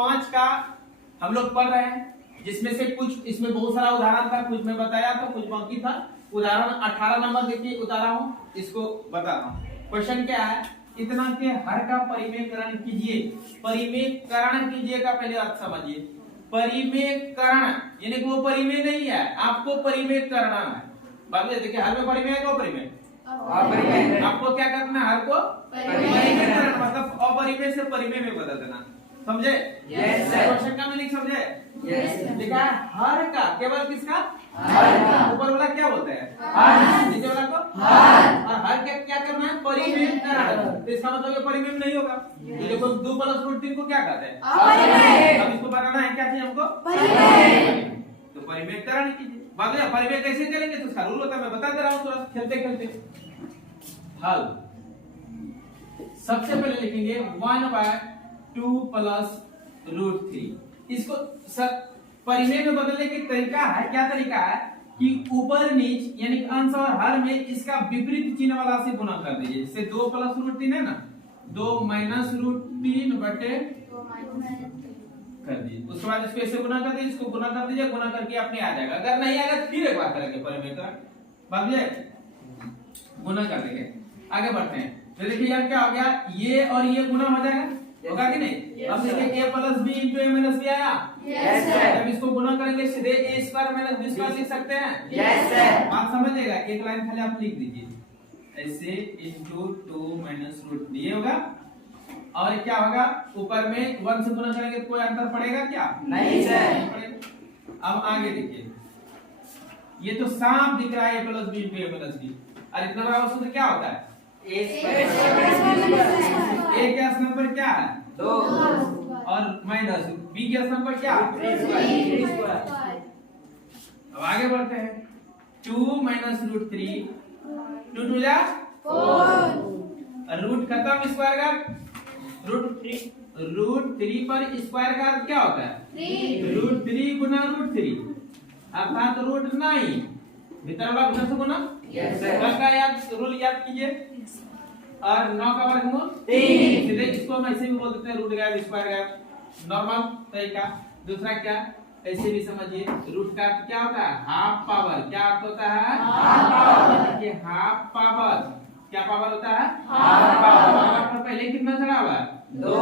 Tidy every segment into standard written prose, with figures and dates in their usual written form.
5 का हम लोग पढ़ रहे हैं, जिसमें से कुछ इसमें बहुत सारा उदाहरण था, कुछ मैं बताया था, कुछ बाकी था। उदाहरण 18 नंबर देखिए उतारा हूँ, इसको बता रहा हूँ। क्वेश्चन क्या है, इतना के हर का परिमेयकरण कीजिए। परिमेयकरण कीजिए का पहले अर्थ समझिए। परिमेयकरण यानी कि वो परिमेय नहीं है, आपको परिमेय करना है। बात देखिए, हर में परिमेय है, को परिमेय आपको क्या करना है, हर को परिमेय करना, मतलब अपरिमेय से परिमेय में बदल देना। समझे? Yes sir. क्वेश्चन का मीनिंग समझे? Yes sir. देखा हर का, केवल किसका? हर का। ऊपर वाला क्या बोलते हैं? हर। नीचे वाला को हर। और हर के क्या करना है? परिमेय करना। तो इसका मतलब ये परिमेय नहीं होगा। तो देखो 2 + √3 को क्या कहते हैं? अपरिमेय। अब इसको बनाना है क्या चाहिए हमको? परिमेय। तो परिमेयकरण कीजिए। बाद में परिमेय कैसे करेंगे तो उसका रूल होता है, मैं बता दे रहा हूं थोड़ा खेलते खेलते। हल सबसे पहले लिखेंगे 1/2 + √3। इसको परिमेय में बदलने की तरीका है, क्या तरीका है कि ऊपर नीच यानी अंश और हर में इसका विपरीत चिन्ह वाला से गुणा कर दीजिए। जैसे 2 + √3 है ना, 2 - √3 बटे कर दीजिए। उसके बाद इसको ऐसे गुना कर दीजिए, इसको गुना कर दीजिए, गुना करके अपने आ जाएगा। अगर नहीं आएगा फिर एक बार करेंगे परिमेयकरण, समझे? गुना कर देंगे। आगे बढ़ते हैं। तो देखिए यहाँ क्या हो गया, ये और ये गुना हो जाएगा, होगा कि नहीं? अब देखिए a + b * a - b आया। Yes sir. जब इसको गुना करेंगे सीधे a² - b² लिख सकते हैं। Yes sir. बात समझिएगा, एक लाइन खाली आप लिख दीजिए ऐसे * 2 - √3 ये होगा। और क्या होगा, ऊपर में 1 से गुना करेंगे तो कोई अंतर पड़ेगा क्या? नहीं सर। अब आगे देखिए, ये तो साफ दिख रहा है a + b * a - b। और इतना बड़ा सूत्र क्या होता है? a के स्थान पर क्या है? 2 और माइनस b के स्थान पर क्या? 3²। अब आगे बढ़ते हैं। 2 - √3, 2 2 जा 4। रूट खत्म, स्क्वायर का √3 पर स्क्वायर का अर्थ क्या होता है? 3। √3 गुना √3 अर्थात √9। भीतर वाला गुना से गुना। Yes sir. का याद रूल याद कीजिए। और 9 का वर्गमूल 3। सीधे इसको हम ऐसे भी बोल देते हैं, रूट गायब स्क्वायर गायब, नॉर्मल तरीका। दूसरा क्या, ऐसे भी समझिए, रूट का अर्थ क्या होता है? Half power. क्या अर्थ होता है? Half power. ये हाफ पावर क्या पावर होता है? Half power. पावर पर पहले कितना चढ़ा हुआ है? 2।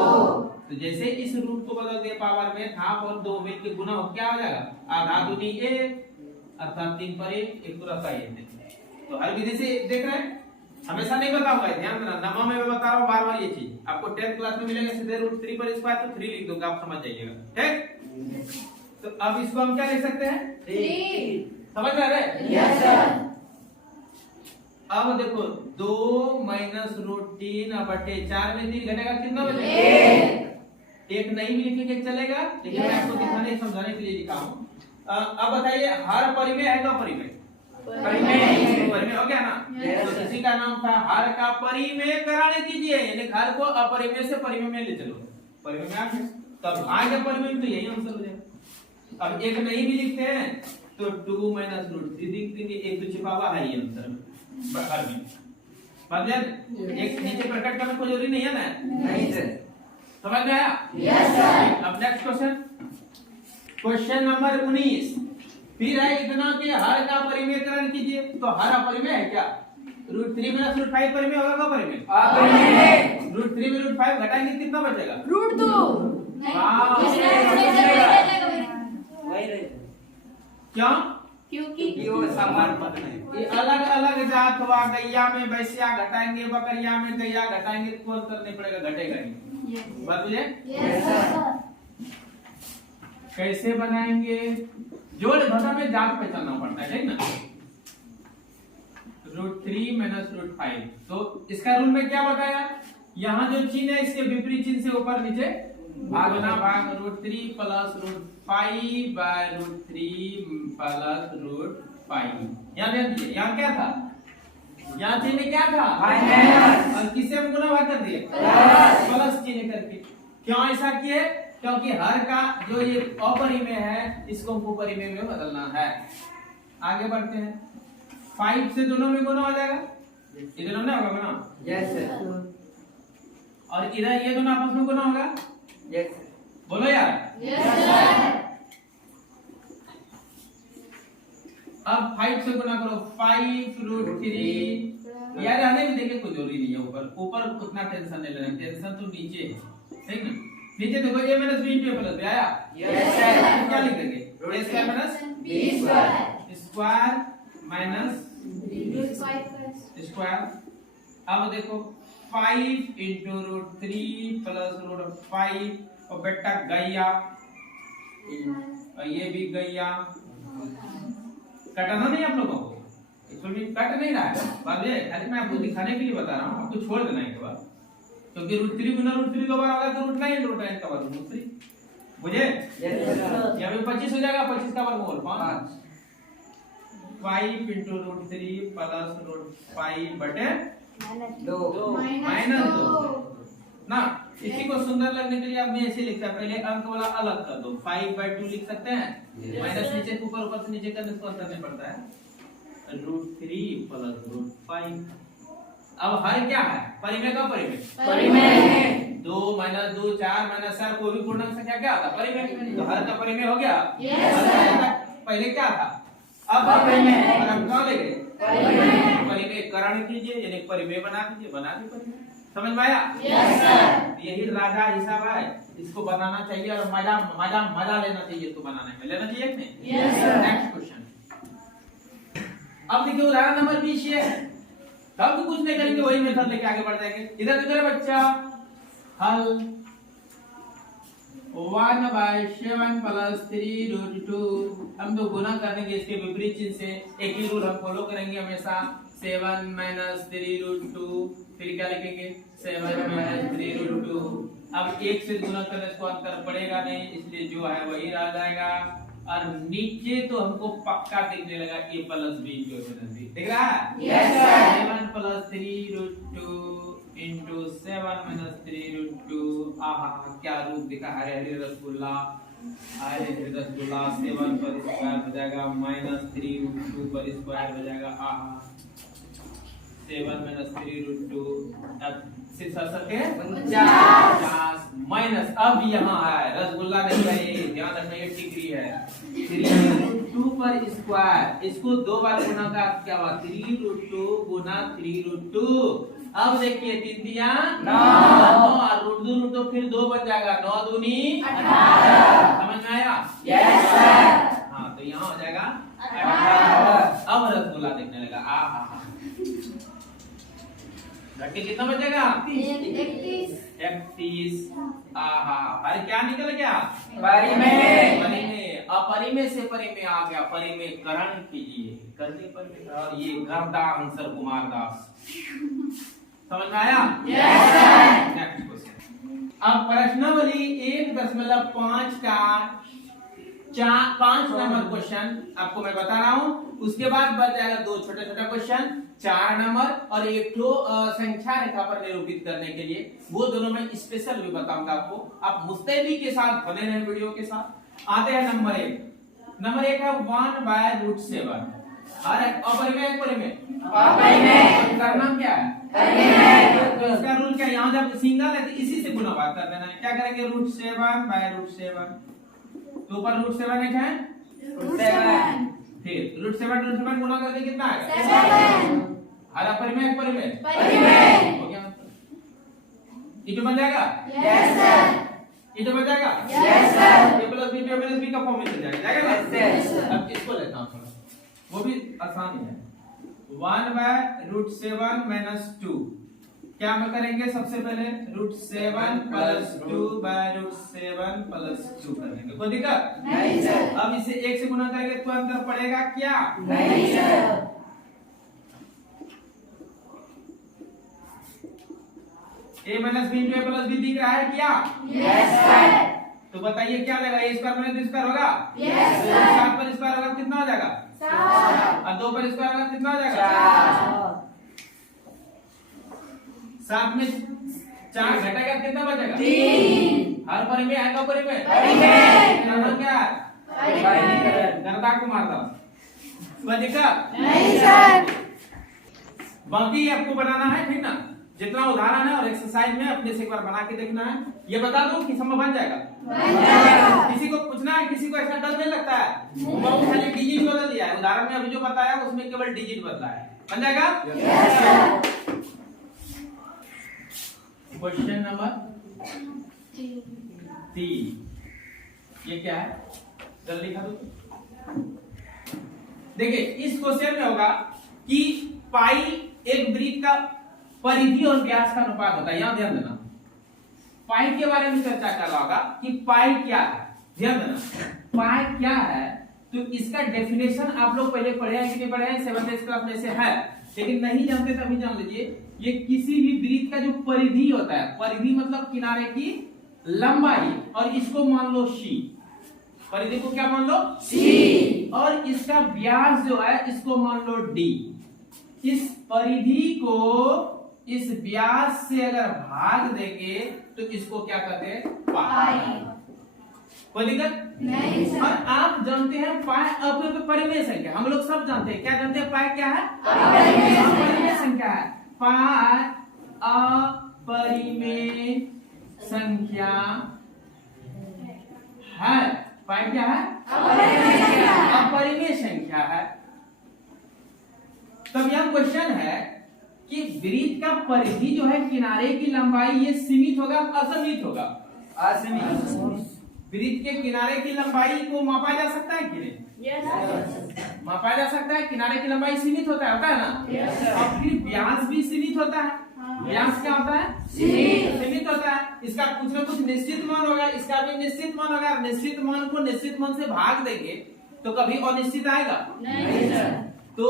तो जैसे इस रूट को बदल दिया पावर में, हाफ और 2 मिल के गुना हो, क्या हो जाएगा? आधा दूनी 1 अर्थात 3 पर 1 पूरा का 1। तो हर विधि से देख रहे हैं, हमेशा नहीं बताऊंगा, ध्यान देना। नमा में मैं बता रहा हूं बार-बार ये चीज आपको 10th क्लास में मिलेगा। सीधे √3 पर स्क्वायर तो 3 लिख दूंगा, आप समझ जाइएगा। ठीक? तो अब इसको हम क्या लिख सकते हैं? 3। समझ रहे हैं? Yes sir. अब देखो 2 - √3 बटे 4 में 3 घटेगा, कितना बचेगा? 1 नहीं भी लिखेंगे चलेगा, लेकिन मैं आपको दिखाने समझाने के लिए लिखा हूं। अब बताइए, हर परिमेय है का परिमेय? परिमेय हो गया ना। तो इसी का नाम था हर का परिमेयकरण कीजिए, यानी हर को अपरिमेय से परिमेय में ले चलो। परिमेय में आ गया, तब आगे परिमेय में तो यही आंसर हो जाएगा। अब 1 नहीं भी लिखते हैं तो 2 - √3 लिख देंगे, 1 तो छिपा हुआ है ये आंसर हर में। मतलब एक नीचे प्रकट करने की जरूरी नहीं है ना? नहीं सर। समझ में आया? Yes sir. अब नेक्स्ट क्वेश्चन, क्वेश्चन नंबर 19। फिर है इतना के हर का परिमेयकरण कीजिए। तो हर अपरिमेय है क्या? √3 - √5 परिमेय होगा का परिमेय? अपरिमेय। √3 में √5 घटाएंगे कितना बचेगा? √2। क्यों? क्योंकि वो समान पद है। ये अलग अलग जात हुआ, गैया में वैश्या घटाएंगे, बकरिया में गैया घटाएंगे, कोई अंतर नहीं पड़ेगा, घटेगा नहीं। बदले? Yes sir. कैसे बनाएंगे? जोड़ घटा में जात पहचानना पड़ता है, ठीक ना? √3 - √5। तो इसका रूल में क्या बताया, यहाँ जो चिन्ह है इसके विपरीत चिन्ह से ऊपर नीचे भागना, भाग √3 + √5 / √3 + √5। यहाँ ध्यान दीजिए, यहाँ क्या था? यहाँ चिन्ह क्या था? माइनस। और किससे हम गुना भाग कर दिए? प्लस चिन्ह करके। क्यों ऐसा किए? क्योंकि हर का जो ये अपरिमेय है, इसको हमको परिमेय में बदलना है। आगे बढ़ते हैं। 5 से दोनों में गुना हो जाएगा, ये दोनों में होगा गुना। Yes sir. और इधर ये दोनों आपस में गुना होगा। Yes sir. बोलो यार। अब 5 से गुना करो, 5√3। यार आने भी देखे कोई जरूरी नहीं है, ऊपर उतना टेंशन नहीं लेना, टेंशन तो नीचे है, ठीक है। नीचे देखो a minus b into a plus b आया। Yes sir. क्या लिख देंगे? a square minus b square minus square. अब देखो 5 इंटू √3 प्लस √5 और बेटा गैया, और ये भी गैया। कटाना नहीं आप लोगों को, एक्चुअली कट नहीं रहा है, बात ये खाली मैं आपको दिखाने के लिए बता रहा हूँ, आपको छोड़ देना है एक बार, क्योंकि √3 गुना √3 दो बार होगा तो √9 √9 का वर्गमूल 3 मुझे यहाँ पे 25 हो जाएगा, 25 का वर्गमूल 5। 5 इंटू √3 प्लस √5 बटे 2 माइनस 2 ना। इसी को सुंदर लगने के लिए आप मैं ऐसे लिखता है, पहले अंक वाला अलग कर दो, 5/2 लिख सकते हैं, माइनस नीचे ऊपर, ऊपर से नीचे करने को अंतर नहीं पड़ता है, √3 प्लस √5। अब हर क्या है? परिमेय का परिमेय, 2 माइनस 2 4 माइनस 4, कोई भी पूर्णांक संख्या क्या आता है? परिमेय। तो हर का परिमेय हो गया। पहले क्या था? अब परिमेय। हम कहाँ ले गए? परिमेयकरण कीजिए, यानी परिमेय बना दीजिए, बना दी परिमेय। समझ में आया? Yes sir. यही राजा हिसाब है, इसको बनाना चाहिए और मजा मजा मजा लेना चाहिए, इसको बनाने में लेना चाहिए कि नहीं? Yes sir. Next question. अब देखिए उदाहरण नंबर 20 है, हम तो कुछ नहीं करेंगे, वही मेथड लेके आगे बढ़ जाएंगे। इधर किधर बच्चा? हल 1/7 प्लस 3√2। हम तो गुना करेंगे इसके विपरीत चिन्ह से, एक ही रूल हम फॉलो करेंगे हमेशा, 7 माइनस 3√2, फिर क्या लिखेंगे? 7 माइनस 3√2। अब 1 से गुना करने को अंतर पड़ेगा नहीं, इसलिए जो है वही रह जाएगा, और नीचे तो हमको पक्का दिखने लगा a प्लस b दिख रहा है? Yes sir. 7 plus 3√2 into 7 minus 3√2। आहा क्या रूप दिखा, हरे हरे रसगुल्ला, हरे हरे रसगुल्ला। 7 पर स्क्वायर हो जाएगा माइनस 3√2 पर स्क्वायर हो जाएगा। आहा 7 माइनस 3√2 सिर्फ सके 50 माइनस। अब यहाँ है रसगुल्ला नहीं है, ध्यान रखना ये टिकरी है। 3√2 पर स्क्वायर, इसको दो बार गुना का क्या हुआ? 3√2 गुना 3√2। अब देखिए 3 दिया 9 और √2 फिर 2 बन जाएगा, 9 दूनी 18। समझ में आया? Yes sir. हाँ तो यहाँ हो जाएगा 18। अब रसगुल्ला देखने लगा। आहा घटे कितना बचेगा? 31। आहा अरे क्या निकल गया? परिमेय। परिमेय, अपरिमेय से परिमेय आ गया, परिमेयकरण कीजिए, करने पर और ये गर्दा आंसर कुमार दास। समझ में आया? Yes sir. Next question. अब प्रश्नावली 1.5 का 5 नंबर क्वेश्चन आपको मैं बता रहा हूँ, उसके बाद बच जाएगा 2 छोटा छोटा क्वेश्चन, 4 नंबर और एक तो संख्या रेखा पर निरूपित करने के लिए, वो दोनों में स्पेशल भी बताऊंगा आपको। आप मुस्तैदी के साथ बने रहे वीडियो के साथ। आते हैं नंबर 1। नंबर 1 है 1/√7। और अपरिमेय परिमेय इसका नाम क्या है? इसका रूल क्या? यहाँ जब सिंगल है तो इसी से गुना भाग कर देना है। क्या करेंगे? √7/√7। तो ऊपर √7 है, क्या है? √7। फिर √7 गुना करके कितना आएगा? 7। हरा परिमेय परिमेय हो गया, इटो बन जाएगा। Yes sir. इटो बन जाएगा। Yes sir. a plus b का फॉर्म में चल जाएगा। Yes sir. अब इसको लेता हूं थोड़ा, वो भी आसान है। 1/√7 माइनस 2 क्या हम करेंगे? सबसे पहले √7 प्लस 2/√7 प्लस 2 करेंगे, कोई दिक्कत नहीं सर। अब इसे 1 से गुना करेंगे तो अंतर पड़ेगा क्या? नहीं sir. a minus b into a plus b दिख रहा है क्या? Yes sir. तो बताइए क्या लेगा? a square minus b square होगा? Yes sir. 7 पर स्क्वायर होगा कितना हो जाएगा? 7। और 2 पर स्क्वायर होगा कितना हो जाएगा? 7 में 4 घटेगा कितना बचेगा? 3। हर परिमेय आएगा, परिमेय क्या? गर्दा को मारता कोई दिक्कत नहीं सर। बाकी आपको बनाना है, ठीक ना? जितना उदाहरण है और एक्सरसाइज में अपने से एक बार बना के देखना है। ये बता दो कि संभव बन जाएगा? किसी को पूछना है, किसी को ऐसा डर नहीं लगता है? खाली डिजिट बदल दिया है, उदाहरण में अभी जो बताया उसमें केवल डिजिट बदला है। बन जाएगा? क्वेश्चन नंबर 3, ये क्या है? जल्दी लिखा दो। देखिए इस क्वेश्चन में होगा कि पाई एक वृत्त का परिधि और व्यास का अनुपात होता है। यहां ध्यान देना, पाई के बारे में चर्चा कर रहा होगा कि पाई क्या है। ध्यान देना, पाई क्या है तो इसका डेफिनेशन आप लोग पहले पढ़े हैं कि नहीं पढ़े हैं? 7th क्लास में से है, लेकिन नहीं जानते तो अभी जान लीजिए। ये किसी भी वृत्त का जो परिधि होता है, परिधि मतलब किनारे की लंबाई, और इसको मान लो सी, परिधि को क्या मान लो? सी, और इसका व्यास जो है इसको मान लो डी। इस परिधि को इस व्यास से अगर भाग देंगे तो इसको क्या कहते हैं? पाई। कोई दिक्कत नहीं सर। और आप जानते हैं पाई अपरिमेय संख्या, हम लोग सब जानते हैं। क्या जानते हैं? पाई क्या है? अपरिमेय संख्या है। पाई अपरिमेय संख्या है। पाई क्या है? अपरिमेय संख्या है। तब यह क्वेश्चन है कि वृत्त का परिधि जो है, किनारे की लंबाई, ये सीमित होगा असीमित होगा? असीमित। वृत्त के किनारे की लंबाई को मापा जा सकता है कि नहीं? yes. मापा जा सकता है। किनारे की लंबाई सीमित होता है ना? yes. और फिर व्यास भी सीमित होता है। व्यास क्या होता है? सीमित होता है। इसका कुछ न कुछ निश्चित मान होगा, इसका भी निश्चित मान होगा। निश्चित मान को निश्चित मान से भाग देंगे तो कभी अनिश्चित आएगा नहीं सर। तो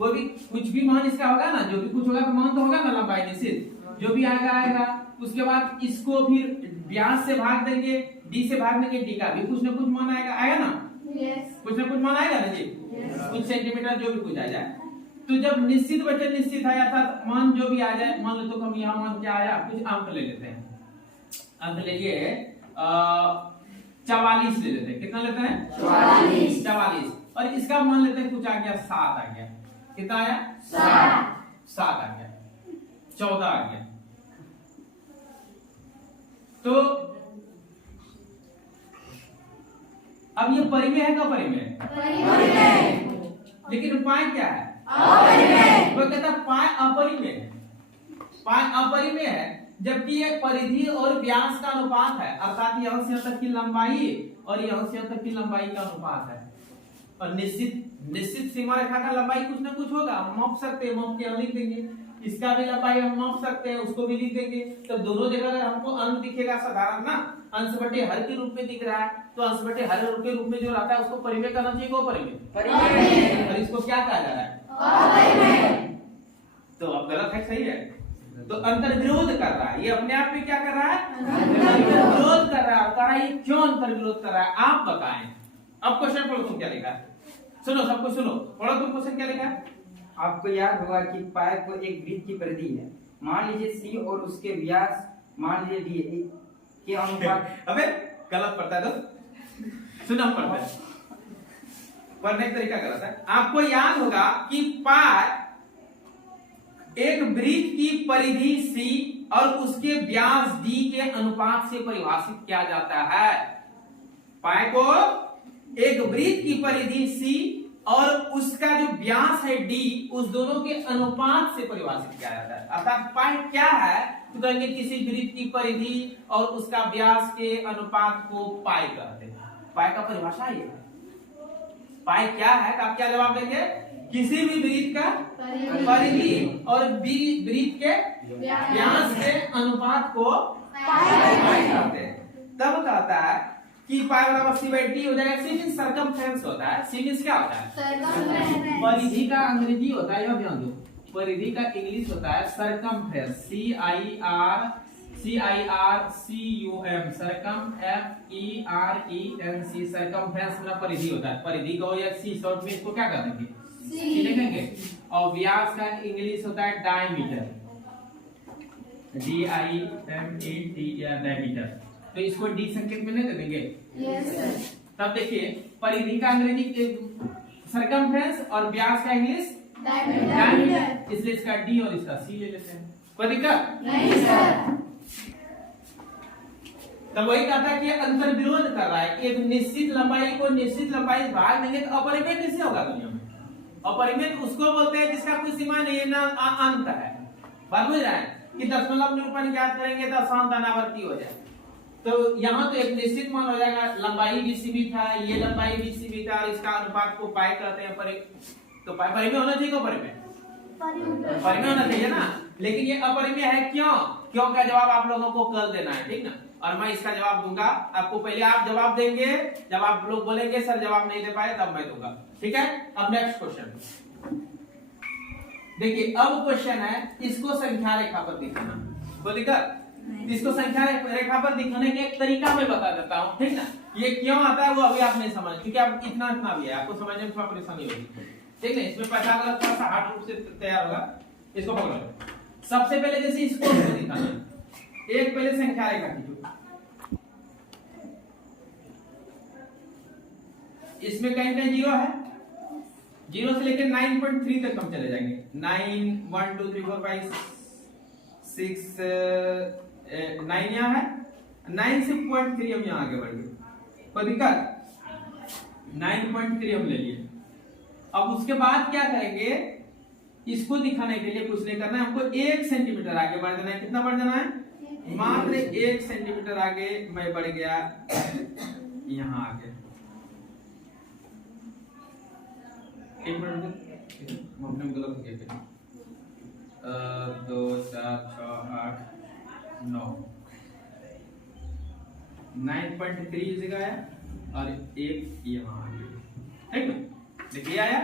वो भी कुछ भी मान इसका होगा ना, जो भी कुछ होगा तो मान तो होगा ना, लंबाई निश्चित, जो भी आएगा आएगा। उसके बाद इसको फिर व्यास से भाग देंगे, डी से भाग देंगे, डी का भी कुछ न कुछ मान आएगा ना? yes. कुछ न कुछ मान आएगा ना जी? yes. कुछ सेंटीमीटर जो भी कुछ आ जाए। तो जब निश्चित बचे निश्चित आया था, मान जो भी आ जाए, मान लो तो हम यहाँ मान क्या आया, कुछ अंक ले लेते हैं। अंक ले लिए 44 ले लेते हैं। कितना लेते हैं? 44। और इसका मान लेते हैं कुछ आ गया 7 आ गया। कितना आया? 7 आ गया। 14 आ गया। तो अब ये परिमेय है का परिमेय? लेकिन पाई क्या है? अपरिमेय। वो कहता है पाई अपरिमेय है। पाई अपरिमेय है जबकि ये परिधि और व्यास का अनुपात है, अर्थात यहां से यहां तक की लंबाई और यहां से यहां तक की लंबाई का अनुपात है। और निश्चित सीमा रेखा का लंबाई कुछ ना कुछ होगा, हम माप सकते हैं, माप के हम लिख देंगे। इसका भी लंबाई हम माप सकते हैं, उसको भी लिख देंगे। तो दोनों जगह अगर हमको अंश दिखेगा साधारण ना, अंश बटे हर के रूप में दिख रहा है, तो अंश बटे हर के रूप में जो रहता है उसको परिमेय करना चाहिए। को परिमेय। और इसको क्या कहा जा रहा है? अपरिमेय। तो अब गलत है सही है? तो अंतर्विरोध कर रहा है, ये अपने आप में क्या कर रहा है? अंतर्विरोध कर रहा है। ये क्यों अंतर्विरोध कर रहा है आप बताएं। अब क्वेश्चन पढ़ो, तुम क्या लिखा है? सुनो, सबको सुनो, पढ़ो तुम क्वेश्चन क्या लिखा है। आपको याद होगा कि पाई को एक वृत्त की परिधि है, मान लीजिए सी, और उसके व्यास मान लीजिए डी के अनुपात। अबे गलत पढ़ता है तो सुना पढ़ता है, पढ़ने का तरीका गलत है। आपको याद होगा कि पाई एक वृत्त की परिधि सी और उसके व्यास डी के अनुपात से परिभाषित किया जाता है। पाई को एक वृत्त की परिधि सी और उसका जो व्यास है डी, उस दोनों के अनुपात से परिभाषित किया जाता है। अर्थात पाई क्या है तो कहेंगे किसी वृत्त की परिधि और उसका व्यास के अनुपात को पाई कहते हैं। पाई का परिभाषा ये है। पाई क्या है तो आप क्या जवाब देंगे? किसी भी वृत्त का परिधि और वृत्त के व्यास के अनुपात को पाई कहते हैं। तब कहता है कि पाई बराबर सी बाई डी हो जाएगा। सी मींस सरकमफ्रेंस होता है। सी मींस क्या होता है? परिधि का अंग्रेजी होता है, यह ध्यान दो, परिधि का इंग्लिश होता है सरकमफ्रेंस। CIRCUM, सरकम FERENC, सरकमफ्रेंस पूरा परिधि होता है। परिधि को या सी शॉर्ट में इसको क्या कर देंगे? सी लिखेंगे। और व्यास का इंग्लिश होता है डायमीटर, DIMETR, डायमीटर। तो इसको डी संकेत में नहीं दे देंगे? Yes sir. तब देखिए परिधि का अंग्रेजी सरकमफ्रेंस और व्यास का इंग्लिश डायमीटर, इसलिए इसका डी और इसका सी ले लेते हैं। कोई दिक्कत नहीं सर। तब वही कहता है कि अंतर विरोध कर रहा है कि एक निश्चित लंबाई को निश्चित लंबाई भाग देंगे तो अपरिमेय कैसे होगा दुनिया में? अपरिमेय उसको बोलते हैं जिसका कोई सीमा नहीं है, ना अंत है। बात बुझ रहा है कि दशमलव निरूपण ज्ञात करेंगे तो अशांत अनावर्ती हो जाए। तो यहाँ तो एक निश्चित मान हो जाएगा, लंबाई भी सीमित है, ये लंबाई भी सीमित है, और इसका अनुपात को पाई कहते हैं। तो परिमेय होना चाहिए, परिमेय परिमेय होना चाहिए ना। लेकिन ये अपरिमेय है, क्यों? क्यों का जवाब आप लोगों को कल देना है, ठीक ना। और मैं इसका जवाब दूंगा आपको, पहले आप जवाब देंगे, जब आप लोग बोलेंगे सर जवाब नहीं दे पाए तब मैं दूंगा, ठीक है। अब नेक्स्ट क्वेश्चन देखिए। अब क्वेश्चन है इसको संख्या रेखा पर दिखाना। कोई दिक्कत? इसको संख्या रेखा पर दिखाने के एक तरीका मैं बता देता हूँ, ठीक ना। ये क्यों आता है वो अभी आप नहीं समझ, क्योंकि आप इतना भी है, आपको समझने में थोड़ा परेशानी होगी, ठीक है। इसमें पता लगा थोड़ा सा हार्ड रूप से तैयार होगा। इसको पकड़ो। सबसे पहले जैसे इसको दिखाना है, एक पहले संख्या रेखा खींचो। इसमें कहीं कहीं जीरो है, जीरो से लेकर 9.3 तक हम चले जाएंगे। 9 1 2 3 4 5 6 9 यहाँ है, 9 से 0.3 हम यहाँ आगे बढ़ गए। कोई दिक्कत? 9.3 हम ले लिए। अब उसके बाद क्या करेंगे, इसको दिखाने के लिए कुछ नहीं करना है, हमको 1 सेंटीमीटर आगे बढ़ जाना है। कितना बढ़ जाना है? मात्र 1 सेंटीमीटर आगे मैं बढ़ गया, यहाँ आगे। एक मिनट, हमने गलत किया। 2 4 6 8 9 9.3 इस जगह आया और 1 यहाँ आ गया, ठीक है। देखिए आया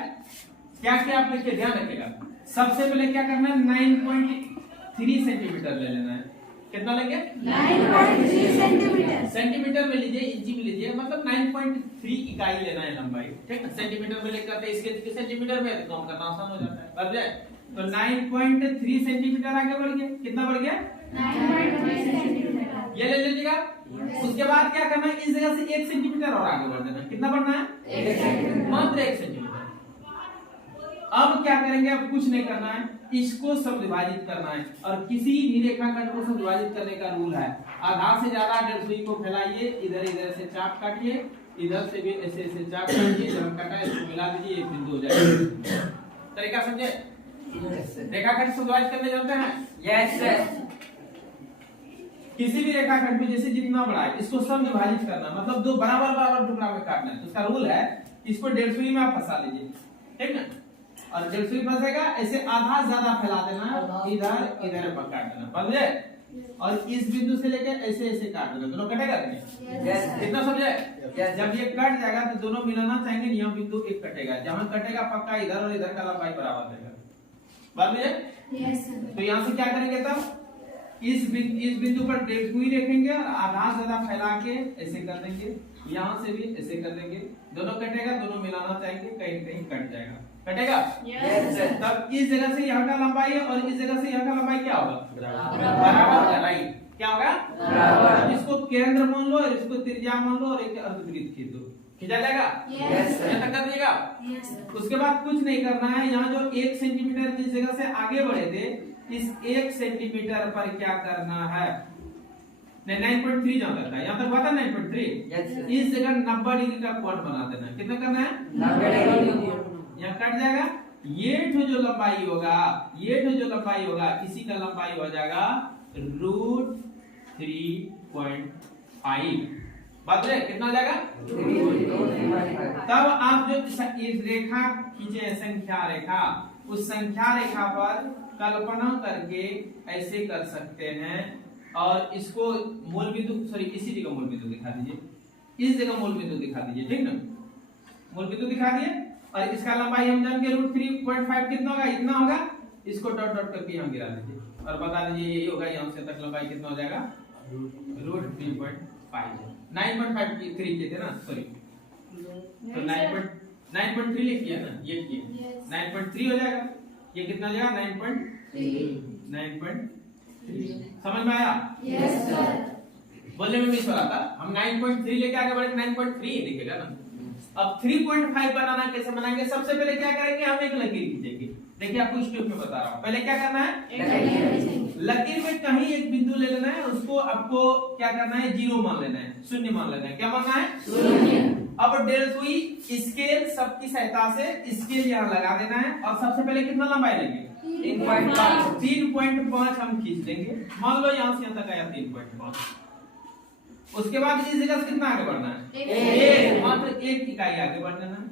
क्या क्या, आप लिख के ध्यान रखिएगा। सबसे पहले क्या करना है, 9.3 सेंटीमीटर ले लेना है। कितना लेंगे? 9.3 सेंटीमीटर। सेंटीमीटर में लीजिए, इंची में लीजिए, मतलब 9.3 इकाई लेना है लंबाई, ठीक है। सेंटीमीटर में लेकर के इसके सेंटीमीटर में कम करना आसान हो जाता है, समझ जाए। तो 9.3 सेंटीमीटर आगे बढ़ गया। कितना बढ़ गया? 9.3 सेंटीमीटर। ये ले लीजिएगा। उसके बाद क्या करना है, इस जगह से 1 सेंटीमीटर और आगे बढ़ देना। कितना बढ़ना है? 1 सेंटीमीटर। मात्र 1 सेंटीमीटर। अब क्या करेंगे, अब कुछ नहीं करना है, इसको सबविभाजित करना है। और किसी भी रेखाखंड को सबविभाजित करने का रूल है, आधा से ज्यादा डेढ़ सुई को फैलाइए, इधर इधर से चाप काटिए, इधर से भी ऐसे ऐसे चाप काटिए, जब काटा इसको मिला दीजिए, एक बिंदु हो जाएगा। तरीका समझे? रेखाखंड सबविभाजित करने जानते हैं? Yes sir. किसी भी रेखाखंड में जैसे जितना बड़ा है इसको सबविभाजित करना, मतलब 2 बराबर बराबर टुकड़ा में काटना है। तो उसका रूल है, इसको डेढ़ सुई में आप फंसा लीजिए, ठीक ना। और डेढ़ सुई फंसेगा, ऐसे आधा ज्यादा फैला देना, इधर इधर पर काट देना, समझे। और इस बिंदु से लेकर ऐसे ऐसे काट देना, दोनों कटेगा नहीं? यस। कितना समझे? जब ये कट जाएगा तो दोनों मिलाना चाहेंगे, यहाँ बिंदु एक कटेगा, जहां कटेगा पक्का इधर और इधर का लंबाई बराबर देगा। बात मुझे? Yes sir. तो यहाँ से क्या करेंगे, तब इस बिंदु पर डेढ़ सुई रखेंगे और आधा ज्यादा फैला के ऐसे कर देंगे, यहाँ से भी ऐसे कर देंगे, दोनों कटेगा, दोनों मिलाना चाहेंगे, कहीं कहीं कट जाएगा, कटेगा। Yes sir. तब इस जगह से यहाँ का लंबाई है और इस जगह से यहाँ का लंबाई क्या होगा? बराबर होगा, राइट। क्या होगा? बराबर। इसको केंद्र मान लो और इसको त्रिज्या मान लो और एक अर्धवृत्त खींच दो, खींचा जाएगा? Yes sir. यहाँ तक कर दिएगा। Yes sir. उसके बाद कुछ नहीं करना है, यहाँ जो 1 सेंटीमीटर जिस जगह से आगे बढ़े थे, इस 1 सेंटीमीटर पर क्या करना है, 9.3 जहाँ तक था, यहाँ तक बात है 9.3। Yes sir. इस जगह 90 डिग्री का कोण बना देना है। कितना करना है? 90 डिग्री। यहाँ कट जाएगा, ये ठो जो लंबाई होगा, ये ठो जो लंबाई होगा, इसी का लंबाई हो जाएगा √3.5। बात है, कितना हो जाएगा? तब आप जो इस रेखा खींचे, संख्या रेखा, उस संख्या रेखा पर कल्पना करके ऐसे कर सकते हैं। और इसको मूल बिंदु, सॉरी इसी जगह मूल बिंदु दिखा दीजिए, इस जगह मूल बिंदु दिखा दीजिए, ठीक ना। मूल बिंदु दिखा दिए और इसका लंबाई हम जान के √3.5 कितना होगा, इतना होगा। इसको डॉट डॉट करके यहाँ गिरा दीजिए और बता दीजिए यही होगा, यहाँ से तक लंबाई कितना हो जाएगा, √3.5। 9.53 के थे ना, सॉरी, तो 9.3 लिख दिया ना, ये किया, 9.3 हो जाएगा। ये कितना हो जाएगा? 9.3। समझ में आया? Yes sir. बोलने में मिस हो रहा था, हम 9.3 लेके आगे बढ़े, 9.3 दिखेगा ना। अब 3.5 बनाना कैसे बनाएंगे? सबसे पहले क्या करेंगे, हम एक लकीर खींचेंगे। देखिए आपको स्टेप में बता रहा हूँ, पहले क्या करना है, एक लकीर खींचेंगे। लकीर में कहीं एक बिंदु ले लेना है, उसको आपको क्या करना है, 0 मान लेना है, शून्य मान लेना है। क्या मानना है? शून्य। अब डेल सुई स्केल सबकी सहायता से स्केल यहाँ लगा देना है और सबसे पहले कितना लंबाई लेंगे? 3.5। 3.5 हम खींच देंगे। मान लो यहाँ से यहाँ तक आया 3.5। उसके बाद इस जगह से कितना आगे बढ़ना है? एक। मात्र 1 इकाई आगे बढ़ जाना है।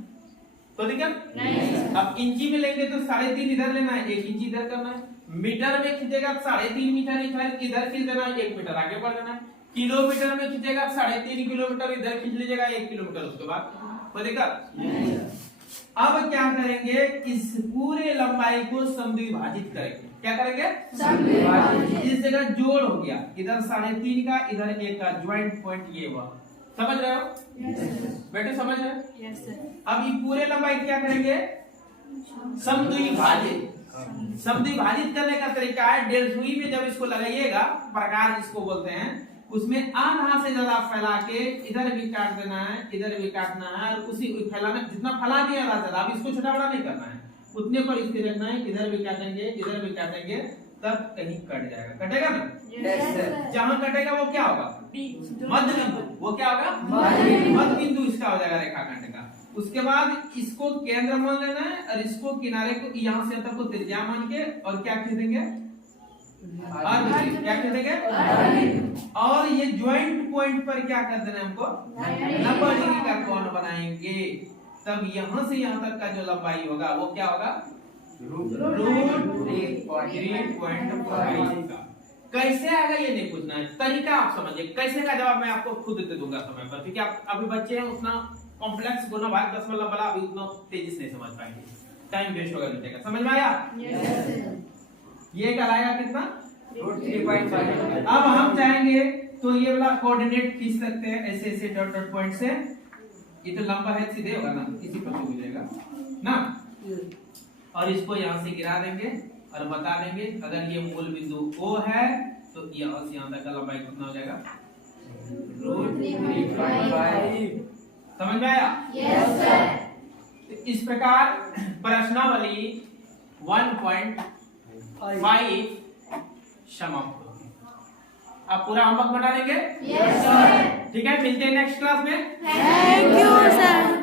तो दिक्कत नहीं। अब इंची में लेंगे तो 3.5 इधर लेना है, 1 इंची इधर करना है। मीटर में खींचेगा 3.5 मीटर इधर खींच देना है, 1 मीटर आगे बढ़ जाना है। किलोमीटर में खींचेगा 3.5 किलोमीटर इधर खींच लीजिएगा, 1 किलोमीटर उसके बाद। तो दिक्कत अब क्या करेंगे, इस पूरे लंबाई को समद्विभाजित करेंगे। क्या करेंगे? समद्विभाजित। इस जगह जोड़ हो गया, इधर 3.5 का इधर 1 का ज्वाइंट पॉइंट ये हुआ। समझ रहे हो बेटे? समझ रहे हो? अब ये पूरे लंबाई क्या करेंगे? समद्विभाजित। समद्विभाजित करने का तरीका है, डेल सुई में जब इसको लगाइएगा, प्रकार जिसको बोलते हैं, उसमें आधा से ज्यादा फैला के इधर भी काट देना है, इधर भी काटना है, और उसी फैलाना, जितना फैला दिया ज्यादा, अब इसको छोटा बड़ा नहीं करना है, उतने पर स्थिर रखना है। इधर भी काटेंगे, इधर भी काटेंगे, तब कहीं कट जाएगा। कटेगा ना? जहां कटेगा वो क्या होगा? मध्य बिंदु। वो क्या होगा? मध्य बिंदु इसका हो जाएगा रेखाखंड का। उसके बाद इसको केंद्र मान लेना है और इसको किनारे को यहाँ से तक को त्रिज्या मान के और क्या खींचेंगे? क्या खींचेंगे? और ये ज्वाइंट पॉइंट पर क्या कर देना है हमको? 90 डिग्री का कोण बनाएंगे। तब यहाँ से यहाँ तक का जो लंबाई होगा वो क्या होगा? √3.5 का। कैसे आएगा ये नहीं पूछना है, तरीका आप समझिए। कैसे का जवाब मैं आपको खुद दे दूंगा समय पर, क्योंकि आप अभी बच्चे हैं, उतना कॉम्प्लेक्स गुना भाग दशमलव वाला अभी उतना तेजी से नहीं समझ पाएंगे, टाइम वेस्ट होगा बेटे का। समझ में आया? ये कहलाएगा कितना? √3.5। अब हम चाहेंगे तो ये वाला कोऑर्डिनेट खींच सकते हैं, ऐसे ऐसे डॉट डॉट पॉइंट से। ये तो लंबा है, सीधे होगा ना, इसी पर तो मिलेगा ना। और इसको यहाँ से गिरा देंगे और बता देंगे अगर ये मूल बिंदु O है तो यहाँ से यहाँ तक का लंबाई कितना हो जाएगा? √3.5। समझ में आया? Yes sir. तो इस प्रकार प्रश्नावली 1.5 समाप्त होगी। आप पूरा होमवर्क बना लेंगे? Yes sir. ठीक है, मिलते हैं नेक्स्ट क्लास में। Thank you sir.